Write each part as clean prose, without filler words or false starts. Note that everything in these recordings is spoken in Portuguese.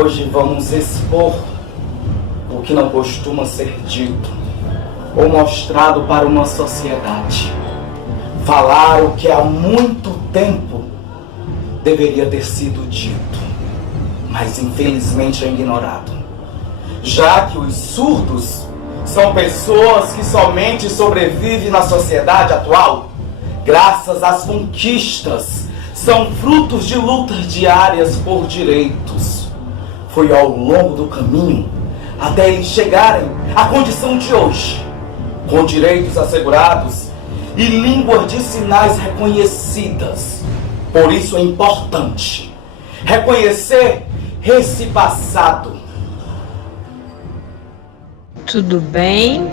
Hoje vamos expor o que não costuma ser dito ou mostrado para uma sociedade. Falar o que há muito tempo deveria ter sido dito, mas infelizmente é ignorado. Já que os surdos são pessoas que somente sobrevivem na sociedade atual graças às conquistas, são frutos de lutas diárias por direitos. Foi ao longo do caminho até eles chegarem à condição de hoje, com direitos assegurados e línguas de sinais reconhecidas. Por isso é importante reconhecer esse passado. Tudo bem?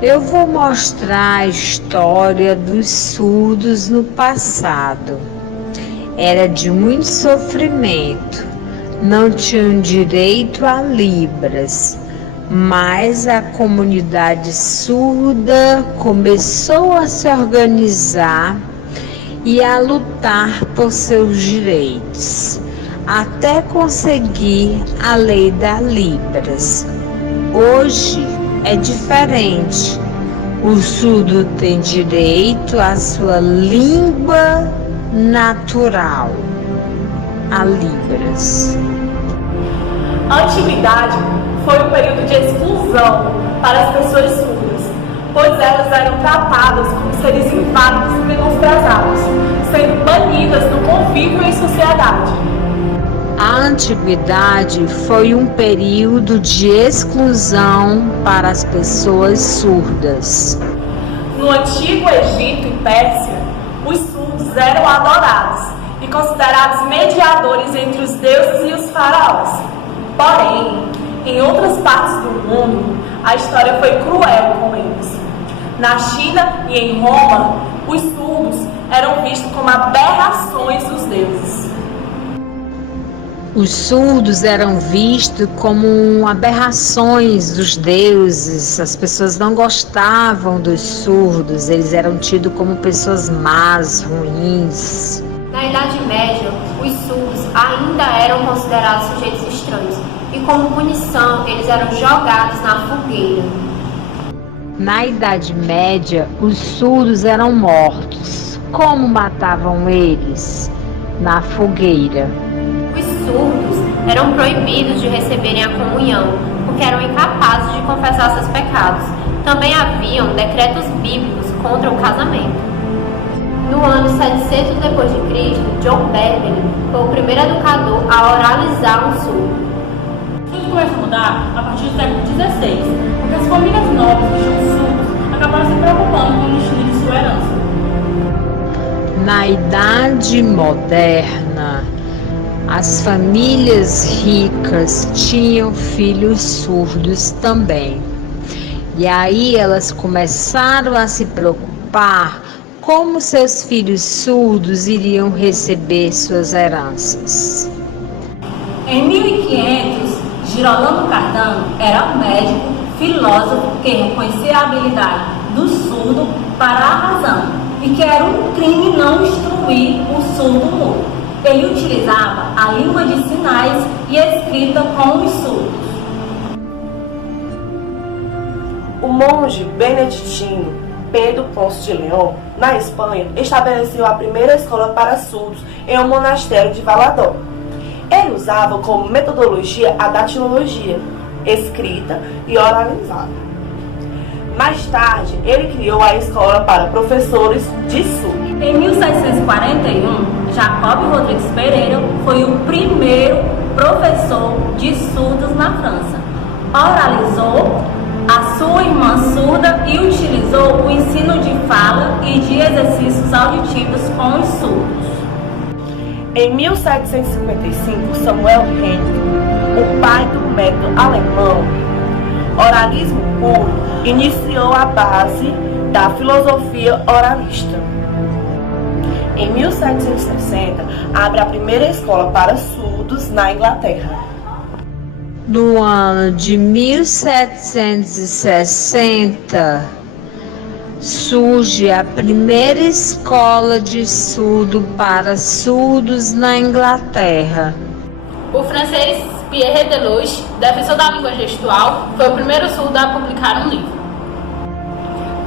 Eu vou mostrar a história dos surdos no passado. Era de muito sofrimento, não tinham direito a libras, mas a comunidade surda começou a se organizar e a lutar por seus direitos, até conseguir a lei da libras. Hoje é diferente. O surdo tem direito à sua língua natural, a libras. A antiguidade foi um período de exclusão para as pessoas surdas, pois elas eram tratadas como seres inválidos e menosprezados, sendo banidas do convívio em sociedade. A antiguidade foi um período de exclusão para as pessoas surdas. No antigo Egito e Pérsia, os surdos eram adorados e considerados mediadores entre os deuses e os faraós. Porém, em outras partes do mundo, a história foi cruel com eles. Na China e em Roma, os surdos eram vistos como aberrações dos deuses. Os surdos eram vistos como aberrações dos deuses. As pessoas não gostavam dos surdos, eles eram tidos como pessoas más, ruins. Na Idade Média, os surdos ainda eram considerados sujeitos estranhos e, como punição, eles eram jogados na fogueira. Na Idade Média, os surdos eram mortos. Como matavam eles? Na fogueira. Os surdos eram proibidos de receberem a comunhão, porque eram incapazes de confessar seus pecados. Também haviam decretos bíblicos contra o casamento. No ano 700 d.C., John Berkeley foi o primeiro educador a oralizar um surdo. Tudo começou a mudar a partir do século XVI, porque as famílias nobres que tinham surdos acabaram se preocupando com o destino de sua herança. Na Idade Moderna, as famílias ricas tinham filhos surdos também. E aí elas começaram a se preocupar como seus filhos surdos iriam receber suas heranças. Em 1500, Girolamo Cardano era médico, filósofo que reconhecia a habilidade do surdo para a razão e que era um crime não instruir o surdo mudo. Ele utilizava a língua de sinais e escrita com os surdos. O monge beneditino Pedro Ponce de León, na Espanha, estabeleceu a primeira escola para surdos em um monastério de Valladolid. Ele usava como metodologia a datilologia, escrita e oralizada. Mais tarde, ele criou a escola para professores de surdo. Em 1741, Jacob Rodrigues Pereira foi o primeiro professor de surdos na França. Oralizou a sua irmã surda e utilizou o ensino de fala e de exercícios auditivos com os surdos. Em 1755, Samuel Hennig, o pai do método alemão oralismo puro, iniciou a base da filosofia oralista. Em 1760, abre a primeira escola para surdos na Inglaterra. No ano de 1760, surge a primeira escola de surdo para surdos na Inglaterra. O francês Pierre Deluge, defensor da língua gestual, foi o primeiro surdo a publicar um livro.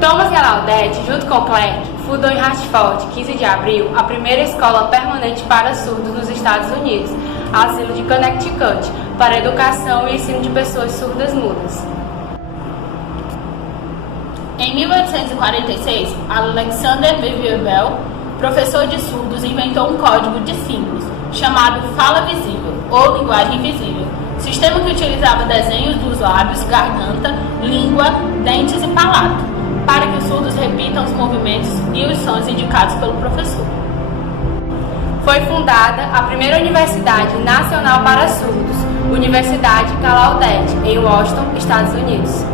Thomas Gallaudet, junto com Clerk, fundou em Hartford, 15 de abril, a primeira escola permanente para surdos nos Estados Unidos, asilo de Connecticut, para educação e ensino de pessoas surdas mudas. Em 1846, Alexander Graham Bell, professor de surdos, inventou um código de símbolos, chamado Fala Visível, ou Linguagem Visível, sistema que utilizava desenhos dos lábios, garganta, língua, dentes e palato, para que os surdos repitam os movimentos e os sons indicados pelo professor. Foi fundada a primeira Universidade Nacional para Surdos, Universidade Gallaudet, em Washington, Estados Unidos.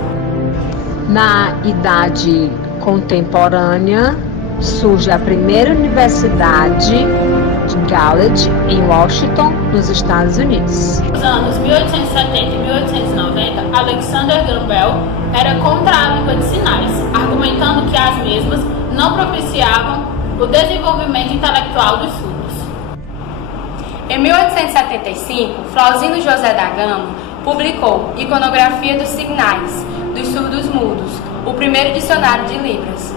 Na Idade Contemporânea, surge a primeira Universidade de Gallaudet, em Washington, nos Estados Unidos. Nos anos 1870 e 1890, Alexander Graham Bell era contra a língua de sinais, argumentando que as mesmas não propiciavam o desenvolvimento intelectual dos surdos. Em 1875, Flauzino José da Gama publicou Iconografia dos Signais dos Surdos Mudos, o primeiro dicionário de Libras.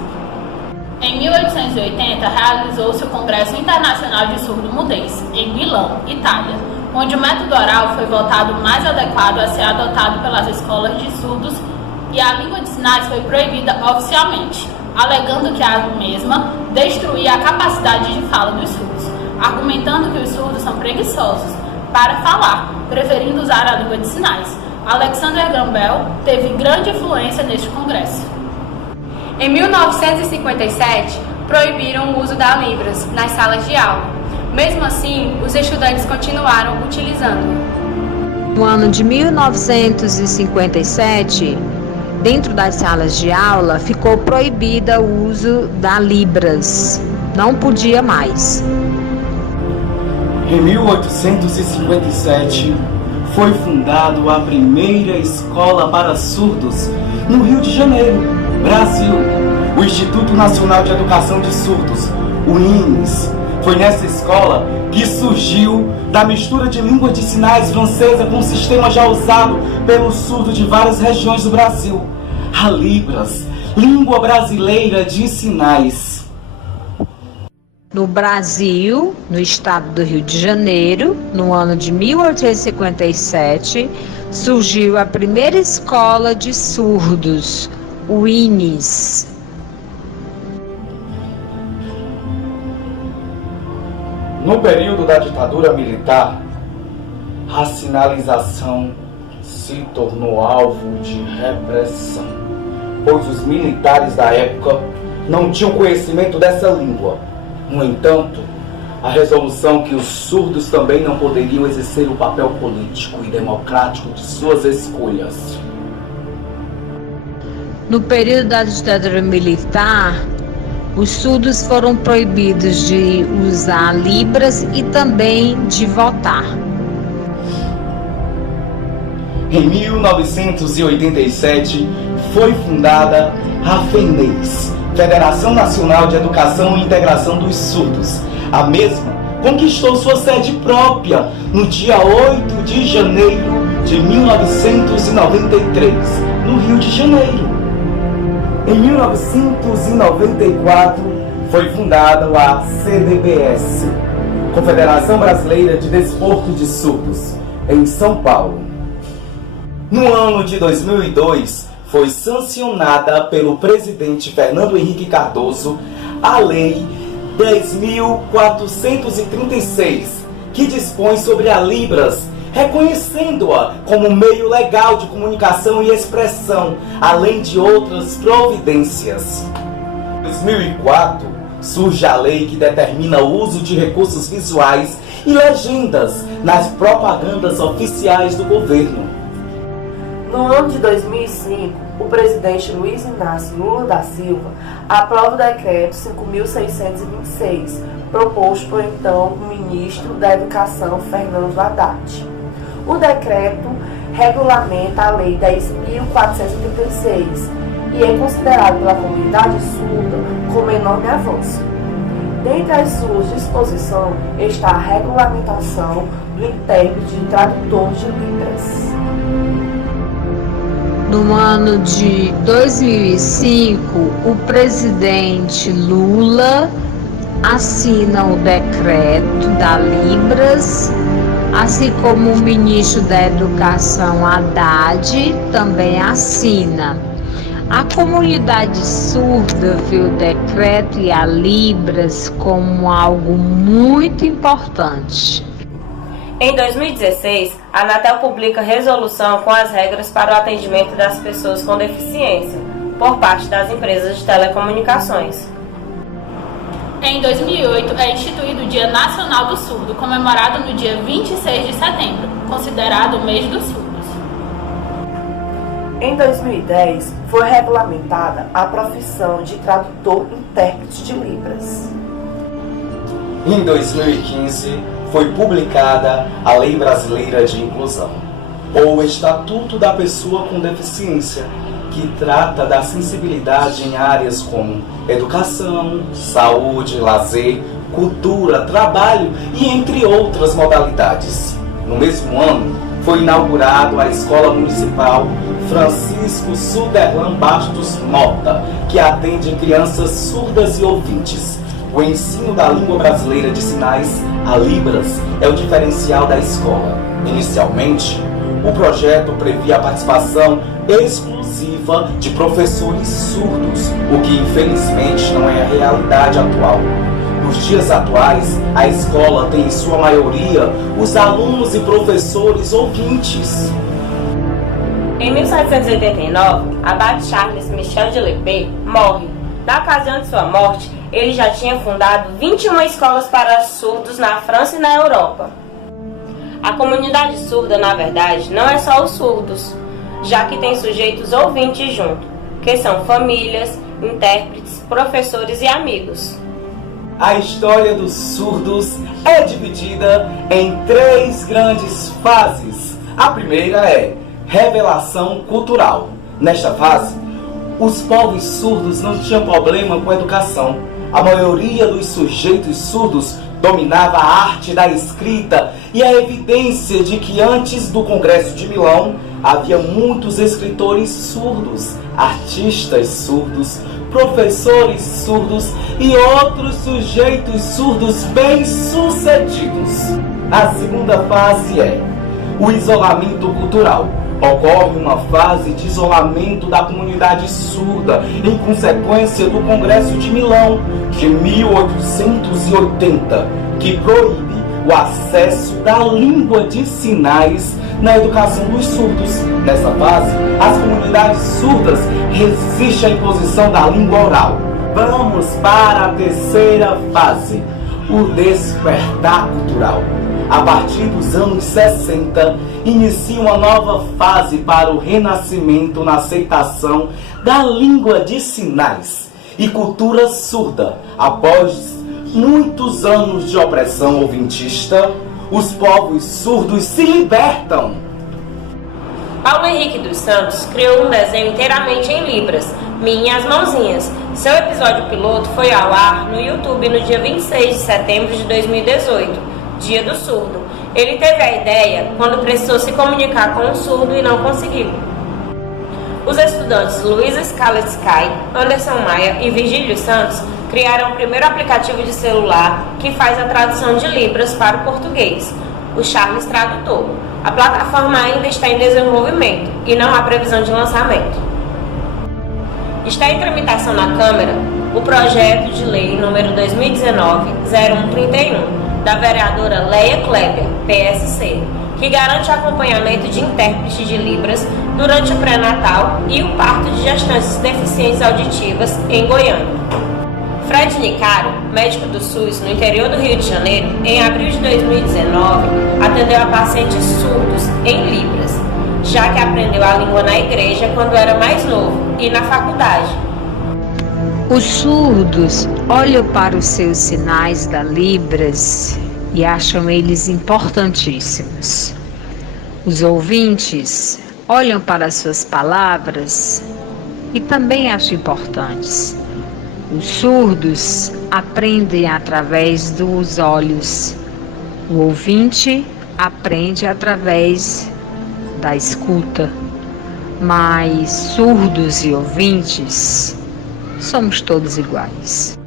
Em 1880, realizou-se o Congresso Internacional de Surdo-Mudez, em Milão, Itália, onde o método oral foi votado mais adequado a ser adotado pelas escolas de surdos e a língua de sinais foi proibida oficialmente, alegando que a mesma destruía a capacidade de fala dos surdos, argumentando que os surdos são preguiçosos para falar, preferindo usar a língua de sinais. Alexander Graham Bell teve grande influência neste congresso. Em 1957, proibiram o uso da Libras nas salas de aula. Mesmo assim, os estudantes continuaram utilizando. No ano de 1957, dentro das salas de aula, ficou proibida o uso da Libras. Não podia mais. Em 1857, foi fundada a primeira escola para surdos no Rio de Janeiro, Brasil, o Instituto Nacional de Educação de Surdos, o INES. Foi nessa escola que surgiu da mistura de língua de sinais francesa com um sistema já usado pelos surdos de várias regiões do Brasil, a Libras, língua brasileira de sinais. No Brasil, no estado do Rio de Janeiro, no ano de 1857, surgiu a primeira escola de surdos, o INES. No período da ditadura militar, a sinalização se tornou alvo de repressão, pois os militares da época não tinham conhecimento dessa língua. No entanto, a resolução que os surdos também não poderiam exercer o papel político e democrático de suas escolhas. No período da ditadura militar, os surdos foram proibidos de usar Libras e também de votar. Em 1987, foi fundada a FENES, Federação Nacional de Educação e Integração dos Surdos. A mesma conquistou sua sede própria no dia 8 de janeiro de 1993, no Rio de Janeiro. Em 1994, foi fundada a CDBS, Confederação Brasileira de Desporto de Surdos, em São Paulo. No ano de 2002, foi sancionada pelo presidente Fernando Henrique Cardoso a Lei 10.436, que dispõe sobre a Libras, reconhecendo-a como meio legal de comunicação e expressão, além de outras providências. Em 2004, surge a lei que determina o uso de recursos visuais e legendas nas propagandas oficiais do governo. No ano de 2005, o presidente Luiz Inácio Lula da Silva aprova o decreto 5.626, proposto por então o ministro da Educação, Fernando Haddad. O decreto regulamenta a Lei 10.436 e é considerado pela comunidade surda como enorme avanço. Dentre as suas disposições está a regulamentação do intérprete e tradutor de Libras. No ano de 2005, o presidente Lula assina o decreto da Libras, assim como o ministro da Educação Haddad também assina. A comunidade surda vê o decreto e a Libras como algo muito importante. Em 2016, a Anatel publica resolução com as regras para o atendimento das pessoas com deficiência, por parte das empresas de telecomunicações. Em 2008, é instituído o Dia Nacional do Surdo, comemorado no dia 26 de setembro, considerado o mês dos surdos. Em 2010, foi regulamentada a profissão de tradutor-intérprete de Libras. Em 2015, foi publicada a Lei Brasileira de Inclusão, ou Estatuto da Pessoa com Deficiência, que trata da sensibilidade em áreas como educação, saúde, lazer, cultura, trabalho e entre outras modalidades. No mesmo ano, foi inaugurado a Escola Municipal Francisco Suderlan Bastos Mota, que atende crianças surdas e ouvintes. O ensino da língua brasileira de sinais, a Libras, é o diferencial da escola. Inicialmente, o projeto previa a participação exclusiva de professores surdos, o que infelizmente não é a realidade atual. Nos dias atuais, a escola tem em sua maioria os alunos e professores ouvintes. Em 1789, Abade Charles Michel de Lépée morre. Na ocasião de sua morte, ele já tinha fundado 21 escolas para surdos na França e na Europa. A comunidade surda, na verdade, não é só os surdos, já que tem sujeitos ouvintes junto, que são famílias, intérpretes, professores e amigos. A história dos surdos é dividida em 3 grandes fases. A primeira é revelação cultural. Nesta fase, os povos surdos não tinham problema com a educação. A maioria dos sujeitos surdos dominava a arte da escrita e a evidência de que antes do Congresso de Milão havia muitos escritores surdos, artistas surdos, professores surdos e outros sujeitos surdos bem-sucedidos. A segunda fase é o isolamento cultural. Ocorre uma fase de isolamento da comunidade surda em consequência do Congresso de Milão de 1880, que proíbe o acesso da língua de sinais na educação dos surdos. Nessa fase, as comunidades surdas resistem à imposição da língua oral. Vamos para a terceira fase, o despertar cultural. A partir dos anos 60, inicia uma nova fase para o renascimento na aceitação da língua de sinais e cultura surda. Após muitos anos de opressão ouvintista, os povos surdos se libertam. Paulo Henrique dos Santos criou um desenho inteiramente em Libras, Minhas Mãozinhas. Seu episódio piloto foi ao ar no YouTube no dia 26 de setembro de 2018, Dia do Surdo. Ele teve a ideia quando precisou se comunicar com um surdo e não conseguiu. Os estudantes Luísa Skaletsky, Anderson Maia e Virgílio Santos criaram o primeiro aplicativo de celular que faz a tradução de Libras para o português, o Charles Tradutor. A plataforma ainda está em desenvolvimento e não há previsão de lançamento. Está em tramitação na Câmara o projeto de lei número 2019-0131, da vereadora Leia Kleber, PSC, que garante o acompanhamento de intérprete de Libras durante o pré-natal e o parto de gestantes deficientes auditivas em Goiânia. Fred Nicaro, médico do SUS no interior do Rio de Janeiro, em abril de 2019, atendeu a pacientes surdos em Libras, já que aprendeu a língua na igreja quando era mais novo e na faculdade. Os surdos olham para os seus sinais da Libras e acham eles importantíssimos. Os ouvintes olham para as suas palavras e também acham importantes. Os surdos aprendem através dos olhos. O ouvinte aprende através da escuta. Mas surdos e ouvintes somos todos iguais.